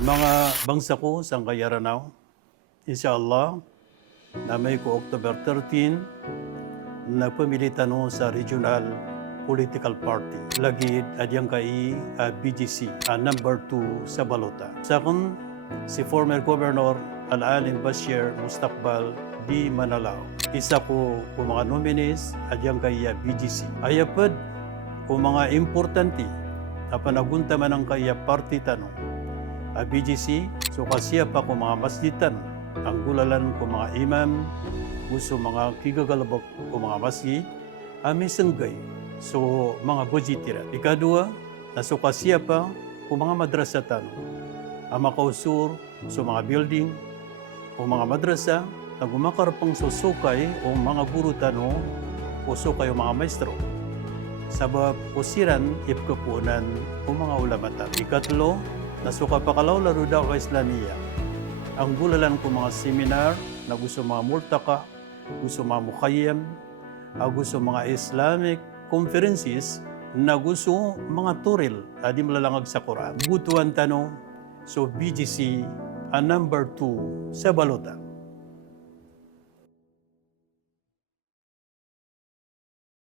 Mga bangsa ko sa Kayaranao, inshallah, na may ko October 13, nagpamilitan no sa regional political party. Lagi adyang kay ah, BGC, ah, number 2 sa Balota. Sa si former Governor Al-Alim Bashir Mustakbal di Manalao. Isa ko ko mga nominees adyang kay ah, BGC. Ayapad ko mga importante na panagunta man ang kaya party tanong a BGC, so kasiya pa ko mga masjidan, ang gulalan ko mga imam, gusto mga kigagalabok ko mga masjid, ami sanggay, so mga bujitira. Ikadua, naso kasiya pa ko mga madrasatan, ang makausur so mga building, o mga madrasa, na gumakarapang susukay o mga guru tano, o sukay o mga maestro. Sabab usiran ipkapunan o mga ulamatan. Ikatlo, nasuka pakalaw laro daw ka Islamia. Ang gulalan ko mga seminar na gusto mga multaka, gusto mga mukayyam, ah, gusto mga Islamic conferences na gusto mga turil, adi malalangag sa Quran. Butuan tanong, so BGC, ang number two sa balota.